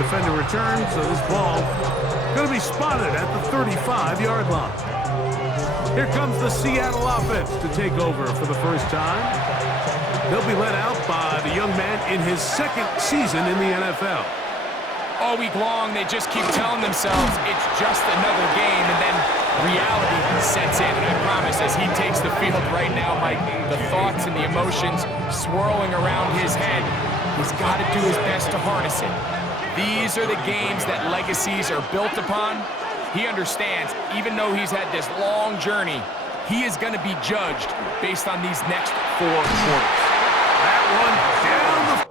defender return, so this ball going to be spotted at the 35-yard line. Here comes the Seattle offense to take over for the first time. They'll be led out by the young man in his second season in the NFL. All week long, they just keep telling themselves it's just another game, and then reality sets in. And I promise, as he takes the field right now, Mike, the thoughts and the emotions swirling around his head, he's got to do his best to harness it. These are the games that legacies are built upon. He understands, even though he's had this long journey, he is going to be judged based on these next 4 quarters. That one down the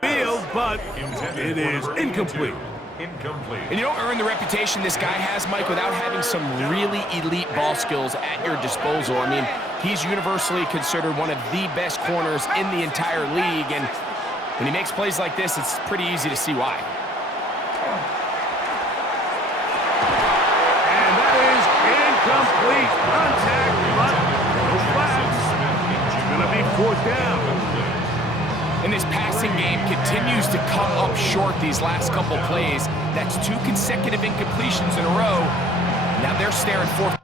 Field, but it is incomplete. And you don't earn the reputation this guy has, Mike, without having some really elite ball skills at your disposal. I mean, he's universally considered one of the best corners in the entire league, and when he makes plays like this, it's pretty easy to see why. And that is incomplete. Contact, but no flags. It's going to be fourth down. And this passing game continues to come up short these last couple plays. That's 2 consecutive incompletions in a row. Now they're staring fourth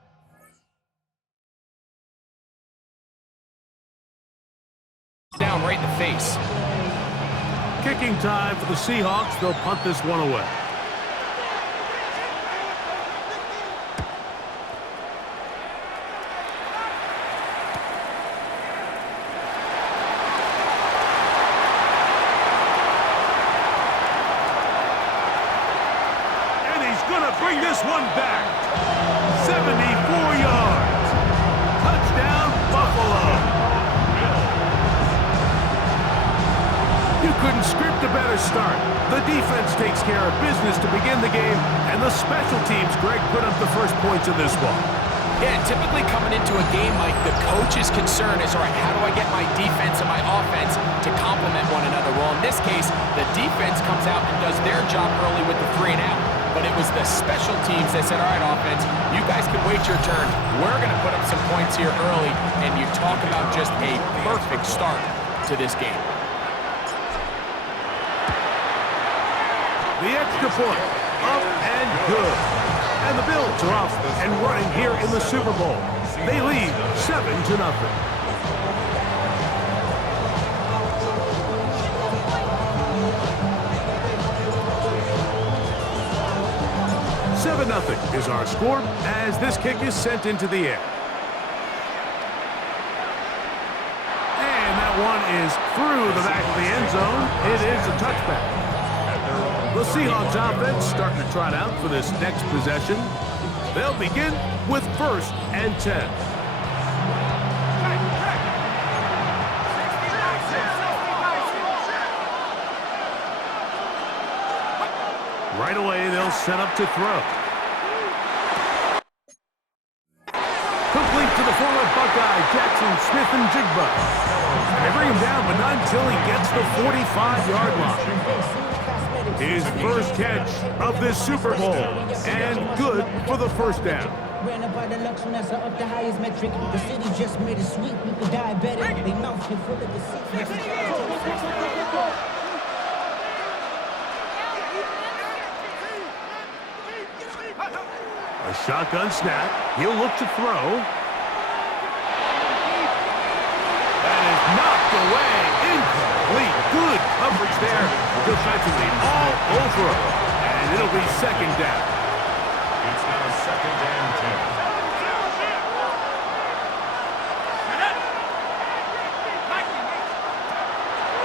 down right in the face. Kicking time for the Seahawks. They'll punt this one away. Bring this one back. 74 yards. Touchdown, Buffalo. You couldn't script a better start. The defense takes care of business to begin the game, and the special teams, Greg, put up the first points of this one. Yeah, typically coming into a game, Mike, the coach's concern is, all right, how do I get my defense and my offense to complement one another? Well, in this case, the defense comes out and does their job early with the 3 and out. But it was the special teams that said, all right, offense, you guys can wait your turn. We're going to put up some points here early, and you talk about just a perfect start to this game. The extra point, up and good. And the Bills are off and running here in the Super Bowl. They lead 7-0. 7-0 is our score as this kick is sent into the air. And that one is through the back of the end zone. It is a touchback. The Seahawks offense starting to trot out for this next possession. They'll begin with 1st and 10. Right away, they'll set up to throw. Complete to the former Buckeye, Jackson Smith-Njigba. They bring him down, but not until he gets the 45-yard line. His first catch of this Super Bowl, and good for the first down. Ran up by the Lux when that's up the highest metric. The city just made a sweep with the diabetic. They mouth full of the A shotgun snap. He'll look to throw. That is knocked away. Incomplete. Good coverage there. Defensively all over him. And it'll be 2nd down. It's now 2nd and 10.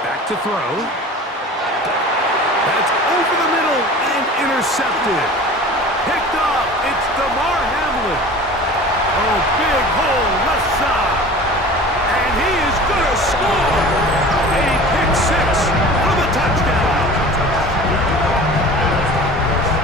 Back to throw. That's over the middle and intercepted. Picked off. It's DeMar Hamlin. Oh, big hole left side. And he is going to score. A pick 6 for the touchdown.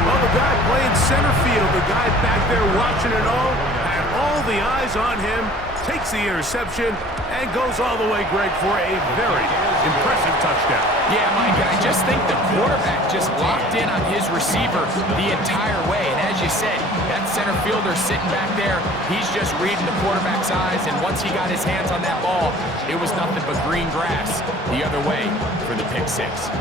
Well, the guy playing center field, the guy back there watching it all, had all the eyes on him, takes the interception, and goes all the way, Greg, for a very impressive touchdown. Yeah, Mike, and I just think the quarterback just locked in on his receiver the entire way. And as you said, that center fielder sitting back there, he's just reading the quarterback's eyes, and once he got his hands on that ball, it was nothing but green grass the other way for the pick 6.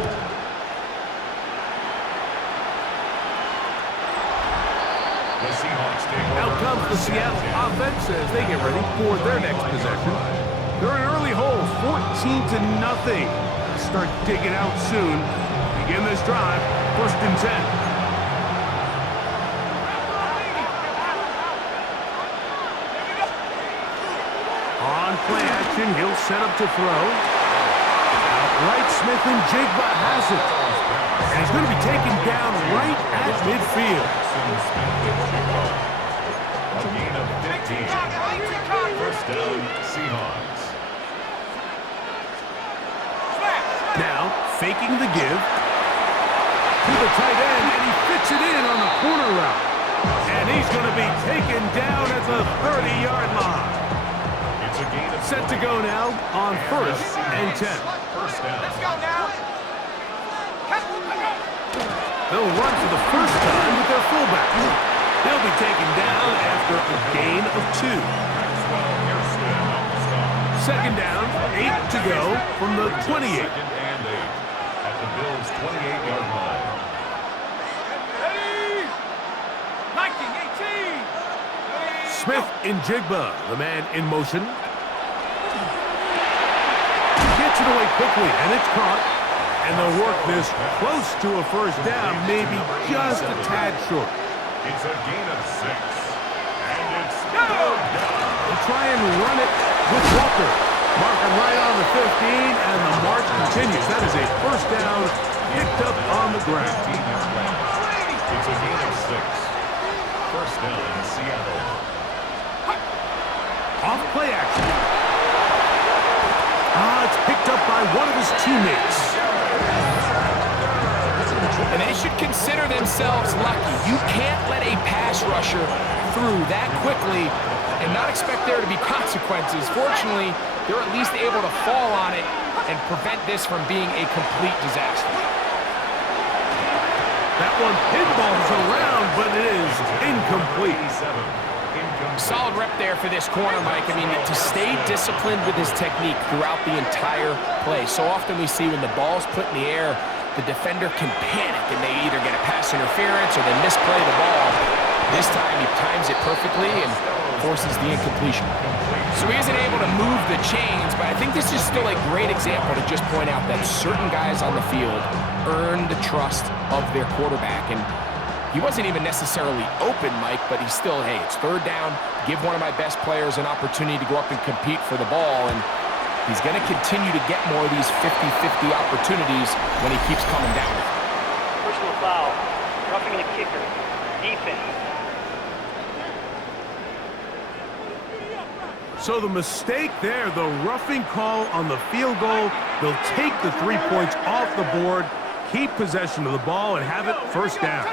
Out comes the Seattle offense as they get ready for their next possession. They're in early holes, 14-0. Start digging out soon. Begin this drive, 1st and 10. On play action, he'll set up to throw. Outright Smith-Njigba has it. And he's going to be taken down right at midfield. A gain of 15. 1st down, Seahawks. Now, faking the give to the tight end, and he fits it in on the corner route. And he's going to be taken down at the 30-yard line. It's a gain of Set to go now on 1st and 10. first down. Let's go now. They'll run for the first time with their fullback. They'll be taken down after a gain of 2. Second down, 8 to go from the 28. Second and 8 at the Bills' 28-yard line. Smith in Jigba, the man in motion. Gets it away quickly, and it's caught. And they'll work this close to a first down, maybe just a tad short. It's a gain of 6. And it's third down. They'll try and run it with Walker. Marking right on the 15, and the march continues. That is a first down picked up on the ground. 15-yard range. It's a gain of 6. First down in Seattle. Off play action. It's picked up by one of his teammates. And they should consider themselves lucky. You can't let a pass rusher through that quickly and not expect there to be consequences. Fortunately, they're at least able to fall on it and prevent this from being a complete disaster. That one pinballs around, but it is incomplete. Solid rep there for this corner, Mike. I mean, to stay disciplined with his technique throughout the entire play. So often we see when the ball's put in the air, the defender can panic and they either get a pass interference or they misplay the ball. This time he times it perfectly and forces the incompletion. So he isn't able to move the chains, but I think this is still a great example to just point out that certain guys on the field earn the trust of their quarterback. And he wasn't even necessarily open, Mike, but he's still, hey, it's third down. Give one of my best players an opportunity to go up and compete for the ball. And he's going to continue to get more of these 50-50 opportunities when he keeps coming down. Personal foul. Roughing the kicker. Defense. So the mistake there, the roughing call on the field goal, they'll take the 3 points off the board, keep possession of the ball, and have it first down.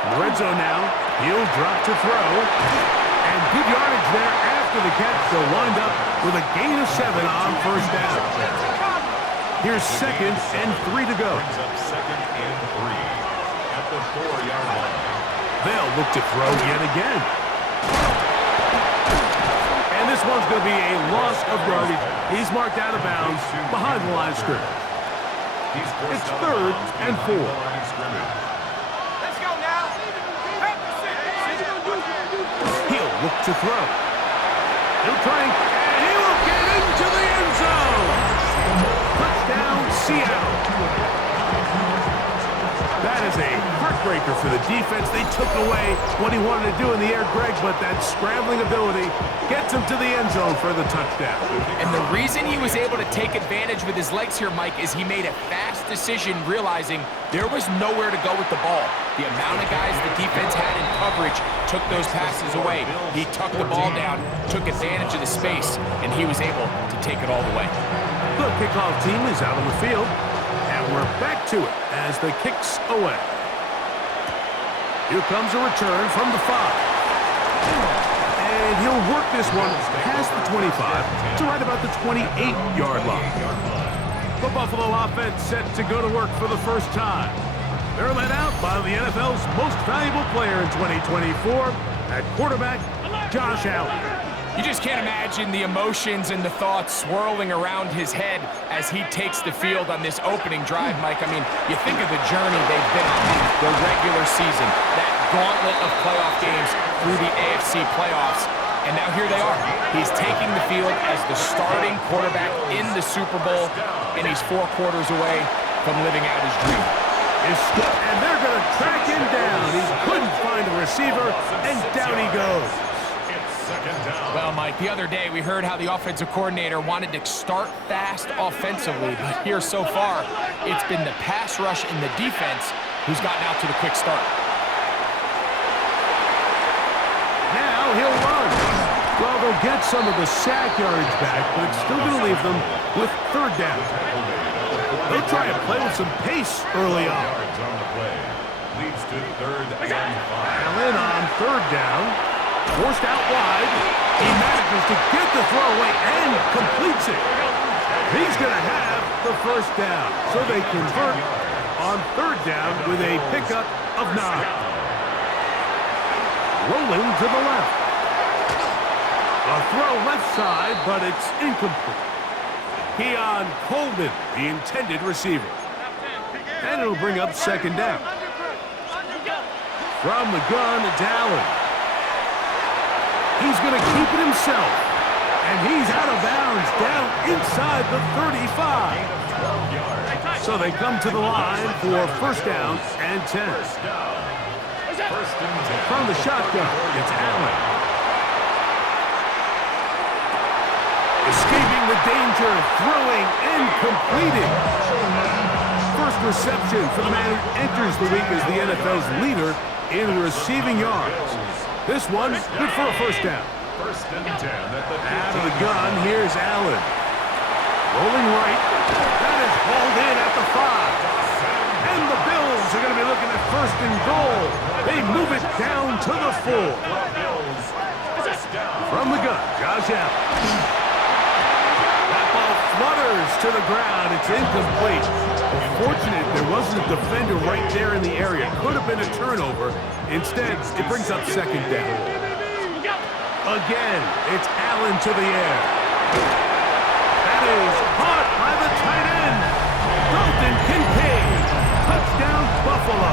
In the red zone now, he'll drop to throw. And good yardage there after the catch. They'll wind up with a gain of 7 on first down. Here's 2nd and 3 to go. Brings up 2nd and 3 at the 4-yard line. They'll look to throw yet again. And this one's going to be a loss of yardage. He's marked out of bounds behind the line of scrimmage. It's 3rd and 4. He'll look to throw. He'll try and he will get into the end zone. Touchdown, Seattle. That is a heartbreaker for the defense. They took away what he wanted to do in the air, Greg, but that scrambling ability gets him to the end zone for the touchdown. And the reason he was able to take advantage with his legs here, Mike, is he made a fast decision realizing there was nowhere to go with the ball. The amount of guys the defense had in coverage took those passes away. He tucked the ball down, took advantage of the space, and he was able to take it all the way. The kickoff team is out on the field. And we're back to it as the kick's away. Here comes a return from the 5. And he'll work this one past the 25 to right about the 28-yard line. The Buffalo offense set to go to work for the first time. They're led out by the NFL's most valuable player in 2024, at quarterback, Josh Allen. You just can't imagine the emotions and the thoughts swirling around his head as he takes the field on this opening drive, Mike. I mean, you think of the journey they've been on, the regular season, that gauntlet of playoff games through the AFC playoffs, and now here they are. He's taking the field as the starting quarterback in the Super Bowl, and he's 4 quarters away from living out his dream. And they're going to track him down. He couldn't find a receiver, and down he goes. Well, Mike, the other day we heard how the offensive coordinator wanted to start fast offensively, but here so far, it's been the pass rush and the defense who's gotten out to the quick start. Now he'll run. Well, they'll get some of the sack yardage back, but it's still going to leave them with third down. They'll try and play with some pace early on. Yards on the play. Leads to third and 5. Allen on third down. Forced out wide. He manages to get the throw away and completes it. He's going to have the first down. So they convert on third down with a pickup of 9. Rolling to the left. A throw left side, but it's incomplete. Keon Coleman, the intended receiver. And it'll bring up second down. From the gun, it's Allen. He's going to keep it himself. And he's out of bounds down inside the 35. So they come to the line for first down and 10. From the shotgun, it's Allen. Escaping the danger, throwing and completing. First reception for the man who enters the week as the NFL's leader in receiving yards. This one, good for a first down. First and 10 at the 15. Out of the gun, here's Allen. Rolling right. That is hauled in at the 5. And the Bills are going to be looking at first and goal. They move it down to the 4. From the gun, Josh Allen. Flutters to the ground. It's incomplete. Fortunate there wasn't a defender right there in the area. Could have been a turnover. Instead, it brings up second down. Again, it's Allen to the air. That is caught by the tight end. Dalton Kincaid. Touchdown, Buffalo.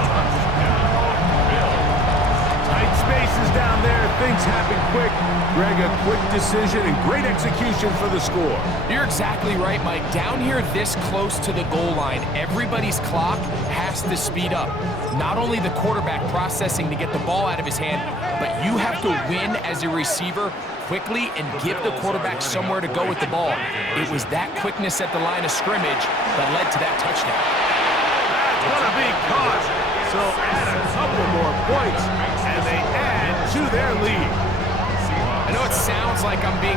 Tight spaces down there. Things happen quick. Greg, a quick decision and great execution for the score. You're exactly right, Mike. Down here this close to the goal line, everybody's clock has to speed up. Not only the quarterback processing to get the ball out of his hand, but you have to win as a receiver quickly and give the quarterback somewhere to go with the ball. It was that quickness at the line of scrimmage that led to that touchdown. That's going to be caught. So add a couple more points, and they add to their lead. I know it sounds like I'm being